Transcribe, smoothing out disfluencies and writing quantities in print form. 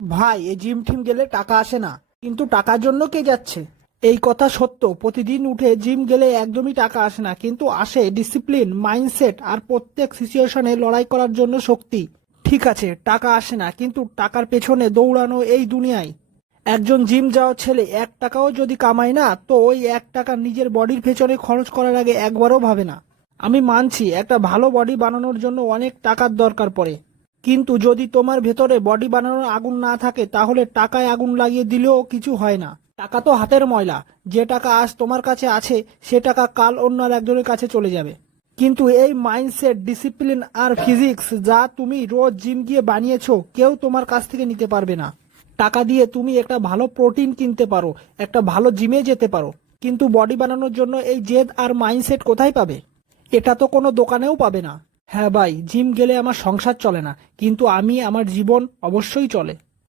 ভাই, এই gym team গেলে টাকা আসে না, কিন্তু টাকার জন্য কে যাচ্ছে? এই কথা সত্য, প্রতিদিন উঠে জিম গেলে একদমই টাকা আসে না, কিন্তু আসে ডিসিপ্লিন, মাইন্ডসেট আর প্রত্যেক সিচুয়েশনে লড়াই করার জন্য শক্তি। ঠিক আছে, টাকা আসে না, কিন্তু টাকার পেছনে দৌড়ানো এই দুনিয়ায়। একজন জিম যাওয়া ছেলে 1 টাকাও যদি কামায় না, তো ওই 1 টাকা নিজের বডির পেছনে খরচ করার আগে একবারও ভাবে না। আমি মানছি একটা ভালো বডি বানানোর জন্য অনেক টাকার দরকার পড়ে, কিন্তু যদি তোমার ভেতরে বডি বানানোর আগুন না থাকে তাহলে টাকায় আগুন লাগিয়ে দিলেও কিছু হয় না। টাকা তো হাতের ময়লা, যে টাকা আজ তোমার কাছে আছে সে টাকা কাল অন্য আর একজনের কাছে চলে যাবে। কিন্তু এই মাইন্ডসেট, ডিসিপ্লিন আর ফিজিক্স যা তুমি রোজ জিম গিয়ে বানিয়েছো, কেউ তোমার কাছ থেকে নিতে পারবে না। টাকা দিয়ে তুমি একটা ভালো প্রোটিন কিনতে পারো, একটা ভালো জিমে যেতে পারো, কিন্তু বডি বানানোর জন্য এই জেদ আর মাইন্ডসেট কোথায় পাবে? এটা তো কোনো দোকানেও পাবে না। হ্যাঁ ভাই, জিম গেলে আমার সংসার চলে না, কিন্তু আমার জীবন অবশ্যই চলে।